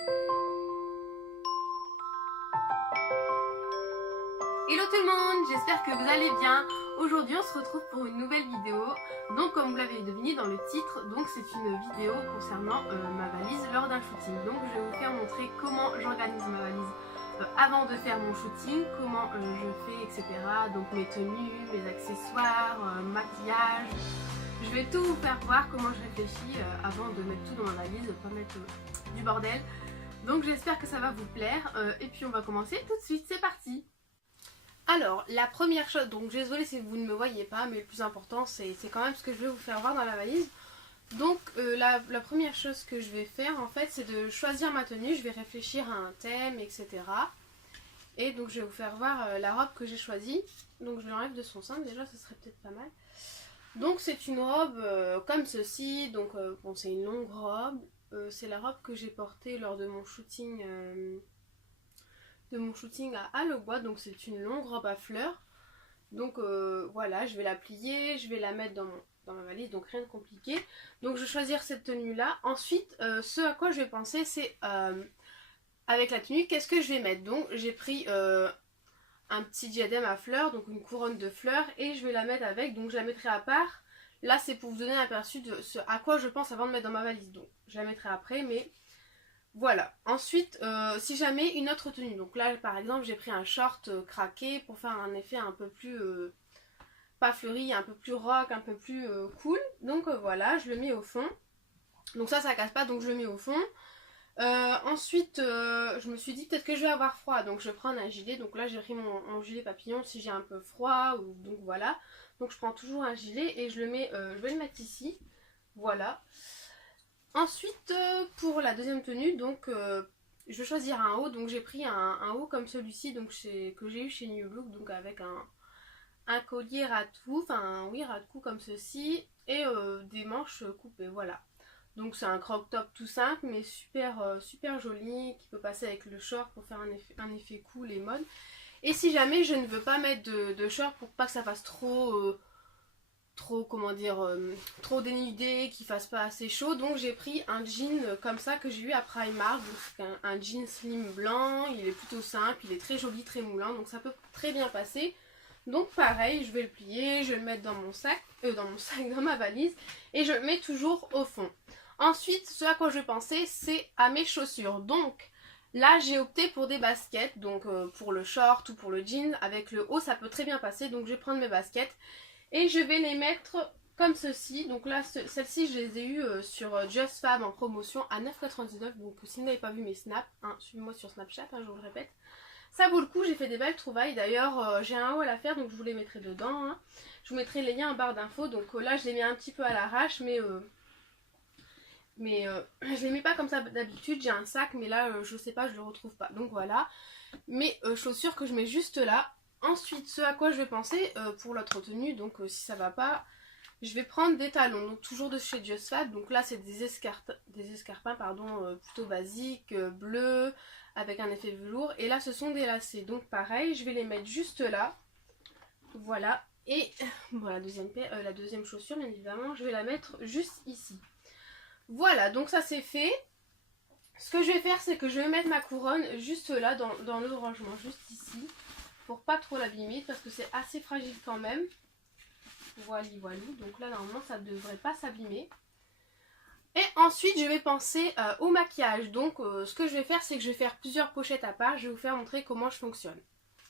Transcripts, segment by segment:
Hello tout le monde, j'espère que vous allez bien. Aujourd'hui on se retrouve pour une nouvelle vidéo. Donc comme vous l'avez deviné dans le titre, donc c'est une vidéo concernant ma valise lors d'un shooting. Donc je vais vous faire montrer comment j'organise ma valise avant de faire mon shooting, comment je fais, etc. Donc mes tenues, mes accessoires, maquillage. Je vais tout vous faire voir comment je réfléchis avant de mettre tout dans ma valise, pas mettre du bordel. Donc j'espère que ça va vous plaire et puis on va commencer tout de suite, c'est parti. Alors la première chose, donc désolée si vous ne me voyez pas, mais le plus important c'est quand même ce que je vais vous faire voir dans la valise. Donc la première chose que je vais faire en fait c'est de choisir ma tenue, je vais réfléchir à un thème, etc. Et donc je vais vous faire voir la robe que j'ai choisie. Donc je l'enlève de son sein déjà, ce serait peut-être pas mal. Donc c'est une robe comme ceci, donc bon c'est une longue robe, c'est la robe que j'ai portée lors de mon shooting à Le Bois, donc c'est une longue robe à fleurs. Donc voilà, je vais la plier, je vais la mettre dans ma valise, donc rien de compliqué. Donc je vais choisir cette tenue là. Ensuite ce à quoi je vais penser c'est avec la tenue, qu'est-ce que je vais mettre. Donc j'ai pris un petit diadème à fleurs, donc une couronne de fleurs, et je vais la mettre avec, donc je la mettrai à part. Là c'est pour vous donner un aperçu de ce à quoi je pense avant de mettre dans ma valise, donc je la mettrai après, mais voilà. Ensuite si jamais une autre tenue, donc là par exemple j'ai pris un short craqué pour faire un effet un peu plus pas fleuri, un peu plus rock, un peu plus cool, donc voilà, je le mets au fond, donc ça casse pas, donc je le mets au fond. Ensuite je me suis dit peut-être que je vais avoir froid, donc je prends un gilet, donc là j'ai pris mon gilet papillon si j'ai un peu froid, donc voilà, donc je prends toujours un gilet et je le mets, je vais le mettre ici, voilà. Ensuite pour la deuxième tenue, donc je vais choisir un haut, donc j'ai pris un haut comme celui-ci, donc que j'ai eu chez New Look, donc avec un collier ras-de-cou, enfin oui ras-de-cou comme ceci, et des manches coupées, voilà. Donc c'est un crop top tout simple mais super joli qui peut passer avec le short pour faire un effet cool et mode. Et si jamais je ne veux pas mettre de short pour pas que ça fasse trop comment dire, trop dénudé, qu'il fasse pas assez chaud, donc j'ai pris un jean comme ça que j'ai eu à Primark, donc un jean slim blanc, il est plutôt simple, il est très joli, très moulant, donc ça peut très bien passer. Donc pareil, je vais le plier, je vais le mettre dans mon sac, dans ma valise, et je le mets toujours au fond. Ensuite, ce à quoi je pensais, c'est à mes chaussures. Donc là, j'ai opté pour des baskets, donc pour le short ou pour le jean, avec le haut, ça peut très bien passer, donc je vais prendre mes baskets, et je vais les mettre comme ceci. Donc là, celles-ci, je les ai eues sur Just Fab en promotion à 9,99 €, donc si vous n'avez pas vu mes snaps, hein, suivez-moi sur Snapchat, hein, je vous le répète. Ça vaut le coup, j'ai fait des belles trouvailles. D'ailleurs, j'ai un haul à faire, donc je vous les mettrai dedans. Hein. Je vous mettrai les liens en barre d'infos. Donc là, je les mets un petit peu à l'arrache, mais je les mets pas comme ça d'habitude. J'ai un sac, mais là, je sais pas, je le retrouve pas. Donc voilà. Mes chaussures que je mets juste là. Ensuite, ce à quoi je vais penser pour l'autre tenue, donc si ça va pas, je vais prendre des talons. Donc toujours de chez Just Fab. Donc là, c'est des escarpins plutôt basiques, bleus, avec un effet velours, et là ce sont des lacets, donc pareil je vais les mettre juste là, voilà. Et bon, la deuxième chaussure bien évidemment je vais la mettre juste ici, voilà. Donc ça c'est fait. Ce que je vais faire c'est que je vais mettre ma couronne juste là dans le rangement, juste ici, pour pas trop l'abîmer parce que c'est assez fragile quand même, voilà. Donc là normalement ça ne devrait pas s'abîmer. Et ensuite je vais penser au maquillage, donc ce que je vais faire c'est que je vais faire plusieurs pochettes à part, je vais vous faire montrer comment je fonctionne.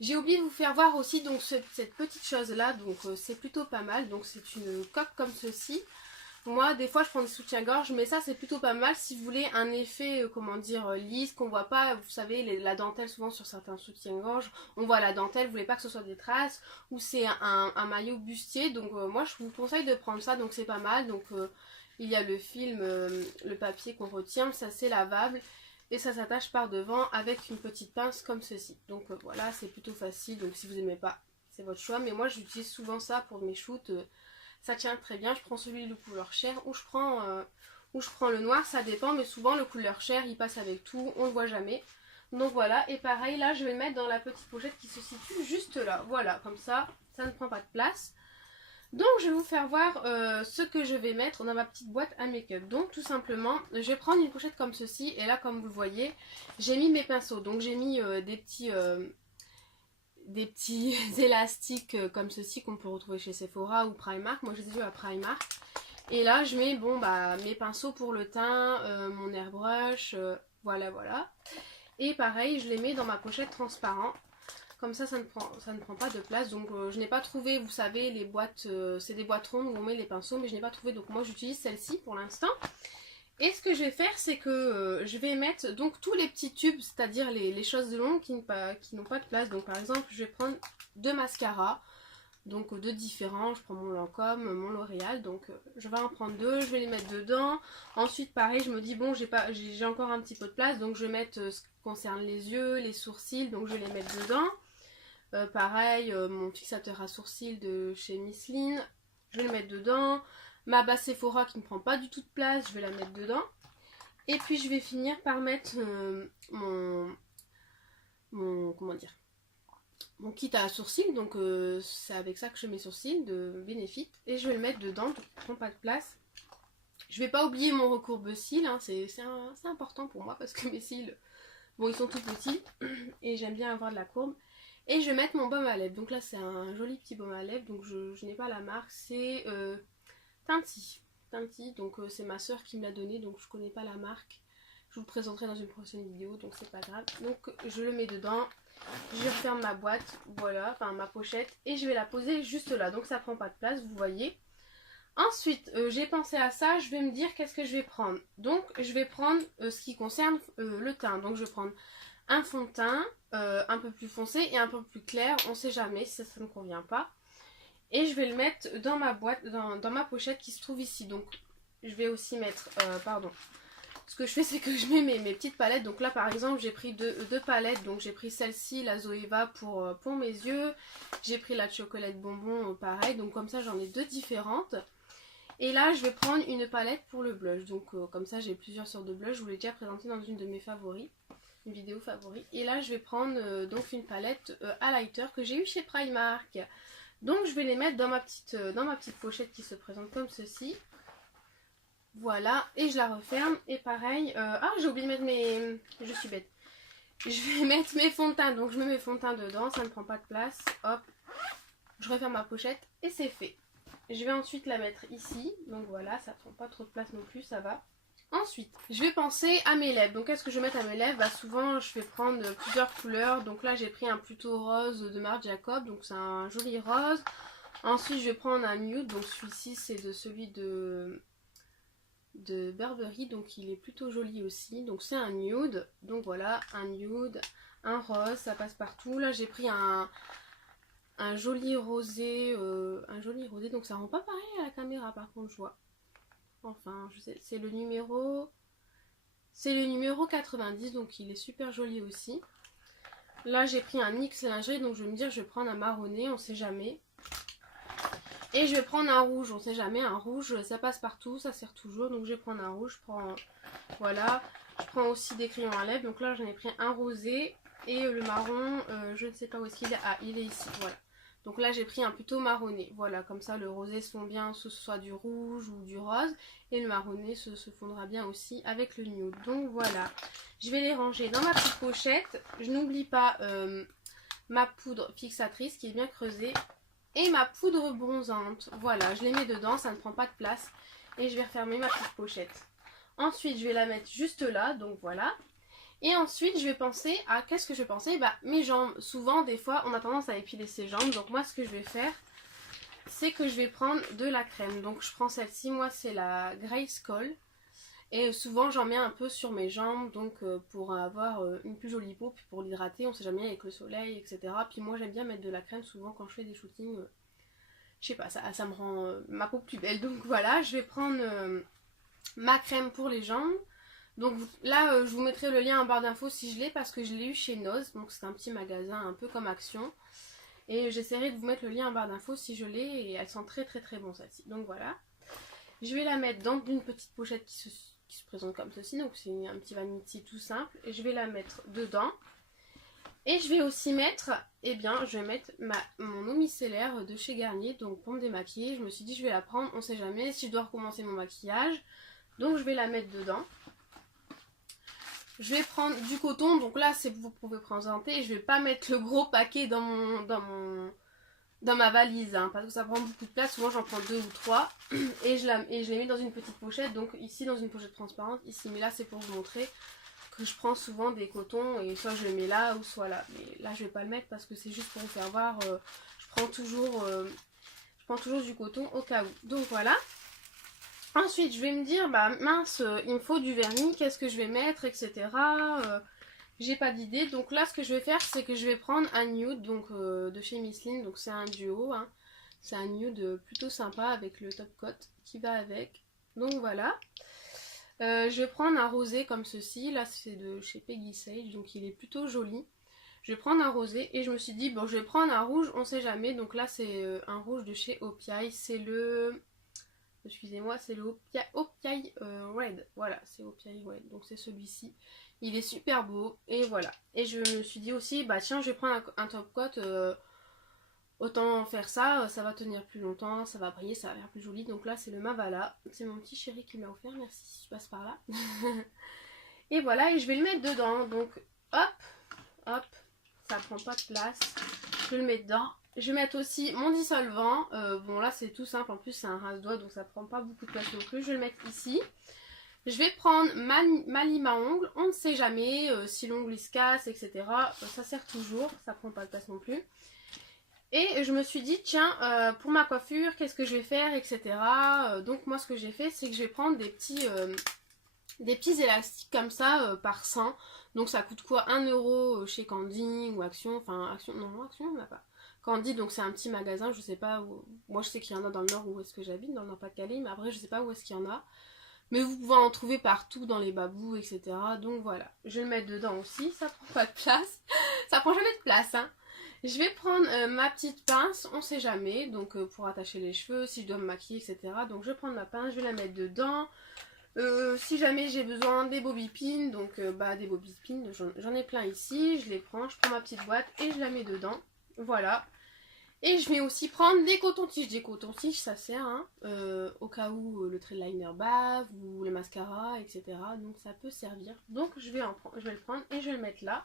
J'ai oublié de vous faire voir aussi donc cette petite chose là, donc c'est plutôt pas mal, donc c'est une coque comme ceci. Moi des fois je prends des soutiens-gorge, mais ça c'est plutôt pas mal si vous voulez un effet comment dire lisse, qu'on voit pas, vous savez la dentelle souvent sur certains soutiens-gorge, on voit la dentelle, vous voulez pas que ce soit des traces, ou c'est un maillot bustier, donc moi je vous conseille de prendre ça, donc c'est pas mal. Donc il y a le film, le papier qu'on retient, ça c'est lavable et ça s'attache par devant avec une petite pince comme ceci. Donc voilà, c'est plutôt facile, donc si vous n'aimez pas, c'est votre choix. Mais moi j'utilise souvent ça pour mes shoots, ça tient très bien. Je prends celui de couleur chair ou je prends le noir, ça dépend, mais souvent le couleur chair il passe avec tout, on le voit jamais. Donc voilà, et pareil là je vais le mettre dans la petite pochette qui se situe juste là, voilà, comme ça, ça ne prend pas de place. Donc je vais vous faire voir ce que je vais mettre dans ma petite boîte à make-up. Donc tout simplement, je vais prendre une pochette comme ceci. Et là, comme vous le voyez, j'ai mis mes pinceaux. Donc j'ai mis des petits élastiques comme ceci qu'on peut retrouver chez Sephora ou Primark. Moi je les ai vus à Primark. Et là je mets mes pinceaux pour le teint, mon airbrush, voilà. Et pareil, je les mets dans ma pochette transparente. Comme ça ne prend pas de place. Donc je n'ai pas trouvé, vous savez, les boîtes, c'est des boîtes rondes où on met les pinceaux, mais je n'ai pas trouvé. Donc moi j'utilise celle-ci pour l'instant. Et ce que je vais faire, c'est que je vais mettre donc tous les petits tubes, c'est-à-dire les choses longues qui n'ont pas de place. Donc par exemple, je vais prendre deux mascaras, donc deux différents. Je prends mon Lancôme, mon L'Oréal, donc je vais en prendre deux, je vais les mettre dedans. Ensuite pareil, je me dis bon, j'ai encore un petit peu de place, donc je vais mettre ce qui concerne les yeux, les sourcils, donc je vais les mettre dedans. Pareil, mon fixateur à sourcils de chez Misseline, je vais le mettre dedans. Ma base Sephora qui ne prend pas du tout de place, je vais la mettre dedans. Et puis je vais finir par mettre mon kit à sourcils. Donc c'est avec ça que je fais mes sourcils de Benefit. Et je vais le mettre dedans, donc ne prend pas de place. Je vais pas oublier mon recourbe-cils, hein, c'est important pour moi parce que mes cils, bon ils sont tout petits et j'aime bien avoir de la courbe. Et je vais mettre mon baume à lèvres. Donc là c'est un joli petit baume à lèvres. Donc je n'ai pas la marque. C'est Tinty. Donc c'est ma soeur qui me l'a donné. Donc je connais pas la marque. Je vous le présenterai dans une prochaine vidéo. Donc c'est pas grave. Donc je le mets dedans. Je referme ma boîte. Voilà. Enfin ma pochette. Et je vais la poser juste là. Donc ça prend pas de place. Vous voyez. Ensuite j'ai pensé à ça. Je vais me dire qu'est-ce que je vais prendre. Donc je vais prendre ce qui concerne le teint. Donc je vais prendre un fond de teint un peu plus foncé et un peu plus clair, on sait jamais si ça ne convient pas. Et je vais le mettre dans ma boîte, dans ma pochette qui se trouve ici. Donc je vais aussi mettre, ce que je fais c'est que je mets mes petites palettes. Donc là par exemple j'ai pris deux palettes, donc j'ai pris celle-ci, la Zoeva pour mes yeux. J'ai pris la chocolate bonbon pareil, donc comme ça j'en ai deux différentes. Et là je vais prendre une palette pour le blush, donc comme ça j'ai plusieurs sortes de blush, je vous l'ai déjà présenté dans une de mes favoris. Une vidéo favori. Et là je vais prendre donc une palette highlighter que j'ai eu chez Primark. Donc je vais les mettre dans ma petite pochette qui se présente comme ceci. Voilà, et je la referme. Et pareil, ah j'ai oublié de mettre mes... Je suis bête. Je vais mettre mes fonds de teint. Donc je mets mes fonds de teint dedans, ça ne prend pas de place. Hop, je referme ma pochette et c'est fait. Je vais ensuite la mettre ici. Donc voilà, ça ne prend pas trop de place non plus, ça va. Ensuite, je vais penser à mes lèvres. Donc qu'est-ce que je vais mettre à mes lèvres? Souvent je vais prendre plusieurs couleurs. Donc là j'ai pris un plutôt rose de Marc Jacob. Donc c'est un joli rose. Ensuite je vais prendre un nude. Donc celui-ci c'est celui de Burberry. Donc il est plutôt joli aussi. Donc c'est un nude. Donc voilà, un nude, un rose, ça passe partout. Là j'ai pris un joli rosé. Donc ça rend pas pareil à la caméra par contre je vois. Enfin, je sais, c'est le numéro 90, donc il est super joli aussi. Là, j'ai pris un mix lingerie, donc je vais me dire, je vais prendre un marronné, on sait jamais. Et je vais prendre un rouge, on sait jamais, un rouge, ça passe partout, ça sert toujours, donc je vais prendre un rouge, voilà. Je prends aussi des crayons à lèvres, donc là, j'en ai pris un rosé, et le marron, je ne sais pas où est-ce qu'il est, ah, il est ici, voilà. Donc là j'ai pris un plutôt marronné, voilà, comme ça le rosé se fond bien, que ce soit du rouge ou du rose, et le marronné se fondra bien aussi avec le nude. Donc voilà, je vais les ranger dans ma petite pochette. Je n'oublie pas ma poudre fixatrice qui est bien creusée, et ma poudre bronzante. Voilà, je les mets dedans, ça ne prend pas de place, et je vais refermer ma petite pochette. Ensuite je vais la mettre juste là, donc voilà. Et ensuite je vais penser à, qu'est-ce que je vais penser? Mes jambes, souvent des fois on a tendance à épiler ses jambes, donc moi ce que je vais faire c'est que je vais prendre de la crème. Donc je prends celle-ci, moi c'est la Grayskull, et souvent j'en mets un peu sur mes jambes, donc pour avoir une plus jolie peau, puis pour l'hydrater, on sait jamais avec le soleil, etc. Puis moi j'aime bien mettre de la crème souvent quand je fais des shootings, je sais pas, ça me rend ma peau plus belle. Donc voilà, je vais prendre ma crème pour les jambes. Donc là je vous mettrai le lien en barre d'infos si je l'ai, parce que je l'ai eu chez Noz, donc c'est un petit magasin un peu comme Action. Et j'essaierai de vous mettre le lien en barre d'infos si je l'ai, et elles sont très très très bonnes celles-ci. Donc voilà. Je vais la mettre dans une petite pochette qui se présente comme ceci, donc c'est un petit vanity tout simple. Et je vais la mettre dedans. Et je vais aussi mettre, eh bien, je vais mettre mon eau micellaire de chez Garnier, donc pour me démaquiller. Je me suis dit, je vais la prendre, on sait jamais si je dois recommencer mon maquillage. Donc je vais la mettre dedans. Je vais prendre du coton, donc là c'est pour vous présenter. Je vais pas mettre le gros paquet dans ma valise, hein, parce que ça prend beaucoup de place. Souvent j'en prends 2 ou 3 et je les mets dans une petite pochette. Donc ici dans une pochette transparente, ici, mais là c'est pour vous montrer que je prends souvent des cotons et soit je le mets là ou soit là. Mais là je vais pas le mettre parce que c'est juste pour vous faire voir. Je prends toujours du coton au cas où. Donc voilà. Ensuite, je vais me dire, bah mince, il me faut du vernis, qu'est-ce que je vais mettre, etc. J'ai pas d'idée. Donc là, ce que je vais faire, c'est que je vais prendre un nude donc, de chez Micheline. Donc c'est un duo. Hein. C'est un nude plutôt sympa avec le top coat qui va avec. Donc voilà. Je vais prendre un rosé comme ceci. Là, c'est de chez Peggy Sage. Donc il est plutôt joli. Je vais prendre un rosé et je me suis dit, bon, je vais prendre un rouge, on sait jamais. Donc là, c'est un rouge de chez Opiai. C'est le... Excusez-moi, c'est le Opiai Red. Voilà, c'est Opiai Red. Donc c'est celui-ci. Il est super beau. Et voilà. Et je me suis dit aussi, bah tiens, je vais prendre un top coat. Autant faire ça, ça va tenir plus longtemps, ça va briller, ça va faire plus joli. Donc là, c'est le Mavala. C'est mon petit chéri qui m'a offert. Merci si tu passes par là. Et voilà, et je vais le mettre dedans. Donc hop, hop. Ça prend pas de place. Je le mets dedans. Je vais mettre aussi mon dissolvant. Bon là c'est tout simple. En plus c'est un rince-doigt donc ça prend pas beaucoup de place non plus. Je vais le mettre ici. Je vais prendre ma lime à ongles. On ne sait jamais si l'ongle il se casse, etc. Ça sert toujours. Ça prend pas de place non plus. Et je me suis dit tiens pour ma coiffure qu'est-ce que je vais faire, etc. Donc moi ce que j'ai fait c'est que je vais prendre des petits élastiques comme ça par 100. Donc ça coûte quoi, 1 euro chez Candy ou Action. Enfin Action, non Action on n'a pas. Candy donc c'est un petit magasin, je sais pas où. Moi je sais qu'il y en a dans le nord où est-ce que j'habite, dans le Nord-Pas-de-Calais. Mais après je sais pas où est-ce qu'il y en a. Mais vous pouvez en trouver partout dans les babous, etc. Donc voilà, je vais le mettre dedans aussi, ça prend pas de place. Ça prend jamais de place hein. Je vais prendre ma petite pince, on sait jamais. Donc pour attacher les cheveux, si je dois me maquiller, etc. Donc je vais prendre ma pince, je vais la mettre dedans. Si jamais j'ai besoin des bobby pins, donc des bobby pins, j'en ai plein ici, je les prends, je prends ma petite boîte et je la mets dedans, voilà. Et je vais aussi prendre des cotons-tiges, ça sert hein, au cas où le trait de liner bave ou les mascaras, etc. Donc ça peut servir, donc je vais le prendre et je vais le mettre là.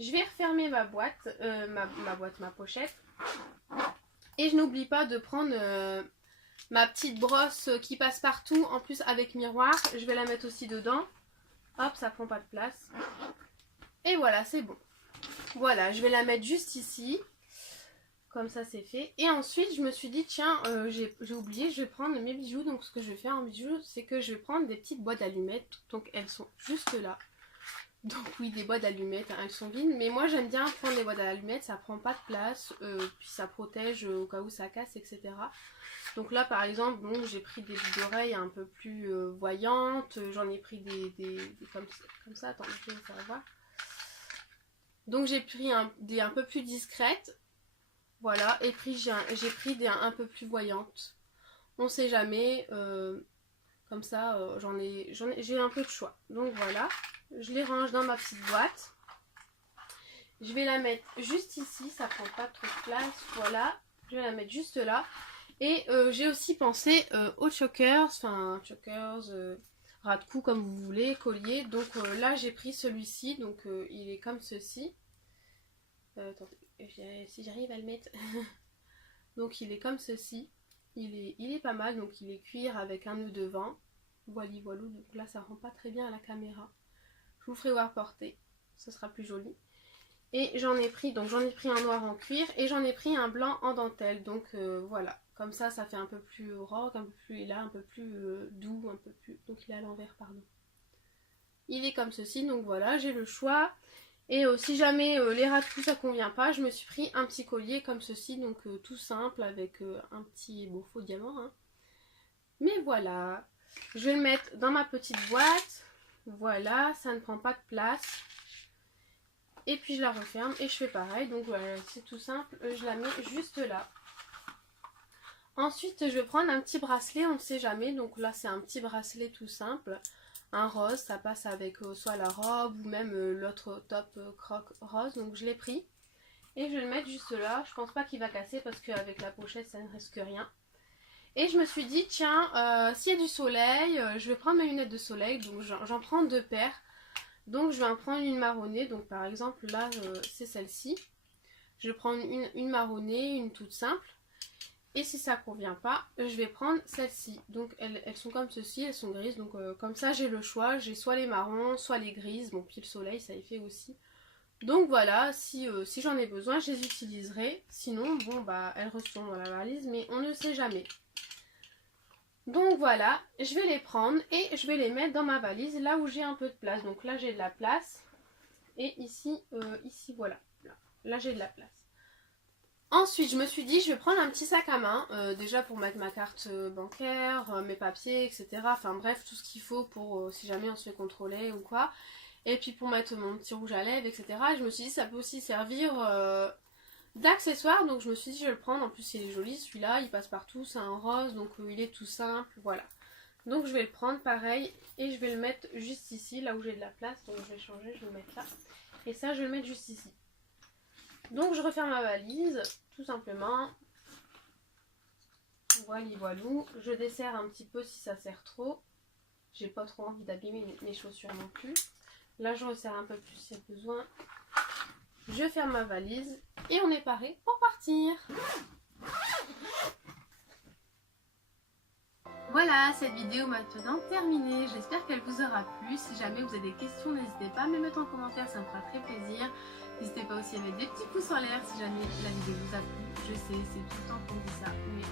Je vais refermer ma boîte, ma pochette, et je n'oublie pas de prendre... ma petite brosse qui passe partout, en plus avec miroir, je vais la mettre aussi dedans. Hop, ça prend pas de place. Et voilà, c'est bon. Voilà, je vais la mettre juste ici. Comme ça, c'est fait. Et ensuite, je me suis dit, tiens, j'ai oublié, je vais prendre mes bijoux. Donc, ce que je vais faire en bijoux, c'est que je vais prendre des petites boîtes d'allumettes. Donc, elles sont juste là. Donc, oui, des boîtes d'allumettes, hein, elles sont vides. Mais moi, j'aime bien prendre des boîtes d'allumettes, ça prend pas de place. Puis, ça protège au cas où ça casse, etc. Donc là par exemple, bon, j'ai pris des boucles d'oreilles un peu plus voyantes, j'en ai pris des comme ça, attends, je vais vous faire voir. Donc j'ai pris des un peu plus discrètes, voilà, et puis j'ai pris des un peu plus voyantes. On sait jamais, comme ça j'ai un peu de choix. Donc voilà, je les range dans ma petite boîte. Je vais la mettre juste ici, ça prend pas trop de place, voilà, je vais la mettre juste là. Et j'ai aussi pensé aux chokers, ras de cou comme vous voulez, collier. Donc là j'ai pris celui-ci, donc il est comme ceci. Attendez, si j'arrive à le mettre. Donc il est comme ceci. Il est pas mal, donc il est cuir avec un nœud devant. Voilà, voilà, donc là ça rend pas très bien à la caméra. Je vous ferai voir porter, ce sera plus joli. Et j'en ai pris un noir en cuir et j'en ai pris un blanc en dentelle. Donc voilà, comme ça fait un peu plus rock, un peu plus là, un peu plus doux, un peu plus... Donc il est à l'envers, pardon. Il est comme ceci, donc voilà, j'ai le choix. Et si jamais les ras de cou ça convient pas, je me suis pris un petit collier comme ceci, donc tout simple avec un petit faux diamant. Hein. Mais voilà, je vais le mettre dans ma petite boîte. Voilà, ça ne prend pas de place. Et puis je la referme et je fais pareil. Donc voilà, c'est tout simple. Je la mets juste là. Ensuite, je vais prendre un petit bracelet, on ne sait jamais. Donc là, c'est un petit bracelet tout simple. un rose, ça passe avec soit la robe ou même l'autre top croc rose. Donc je l'ai pris et je vais le mettre juste là. Je pense pas qu'il va casser parce qu'avec la pochette ça ne risque rien. Et je me suis dit tiens, s'il y a du soleil, je vais prendre mes lunettes de soleil. Donc j'en prends 2 paires. Donc je vais en prendre une marronnée. Donc par exemple là c'est celle-ci. Je vais prendre une marronnée, une toute simple. Et si ça ne convient pas, je vais prendre celle-ci. Donc elles sont comme ceci, elles sont grises. Donc comme ça j'ai le choix. J'ai soit les marrons, soit les grises. Bon puis le soleil ça y fait aussi. Donc voilà, si j'en ai besoin, je les utiliserai. Sinon, bon bah elles resteront dans la valise, mais on ne sait jamais. Donc voilà, je vais les prendre et je vais les mettre dans ma valise là où j'ai un peu de place. Donc là j'ai de la place. Et ici, voilà. Là j'ai de la place. Ensuite, je me suis dit, je vais prendre un petit sac à main, déjà pour mettre ma carte bancaire, mes papiers, etc. Enfin bref, tout ce qu'il faut pour si jamais on se fait contrôler ou quoi. Et puis pour mettre mon petit rouge à lèvres, etc. Et je me suis dit, ça peut aussi servir d'accessoire. Donc je me suis dit, je vais le prendre. En plus, il est joli celui-là, il passe partout, c'est un rose, donc il est tout simple, voilà. Donc je vais le prendre pareil et je vais le mettre juste ici, là où j'ai de la place. Donc je vais changer, je vais le mettre là. Et ça, je vais le mettre juste ici. Donc je referme ma valise, tout simplement. Voilà, voilou. Je desserre un petit peu si ça serre trop. J'ai pas trop envie d'abîmer mes chaussures non plus. Là je resserre un peu plus s'il y a besoin. Je ferme ma valise et on est paré pour partir. Voilà, cette vidéo maintenant terminée. J'espère qu'elle vous aura plu. Si jamais vous avez des questions, n'hésitez pas à me mettre en commentaire, ça me fera très plaisir. N'hésitez pas aussi à mettre des petits pouces en l'air si jamais la vidéo vous a plu. Je sais, c'est tout le temps qu'on dit ça, mais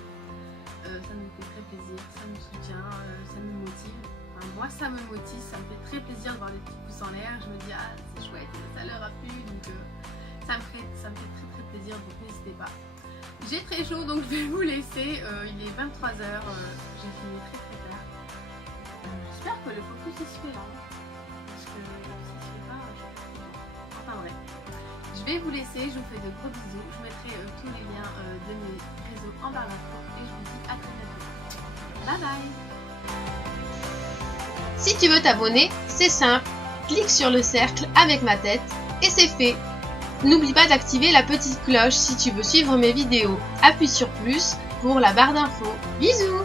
ça me fait très plaisir, ça me soutient, ça me motive. Enfin, moi ça me motive, ça me fait très plaisir de voir des petits pouces en l'air. Je me dis ah c'est chouette, ça leur a plu, donc ça me fait très plaisir, donc n'hésitez pas. J'ai très chaud donc je vais vous laisser, il est 23h, j'ai fini très tard. J'espère que le focus il se fait là, parce que si se fait pas, enfin bref. Je vais vous laisser, je vous fais de gros bisous, je mettrai tous les liens de mes réseaux en barre d'infos et je vous dis à très bientôt. Bye bye. Si tu veux t'abonner, c'est simple, clique sur le cercle avec ma tête et c'est fait. N'oublie pas d'activer la petite cloche si tu veux suivre mes vidéos. Appuie sur plus pour la barre d'infos. Bisous!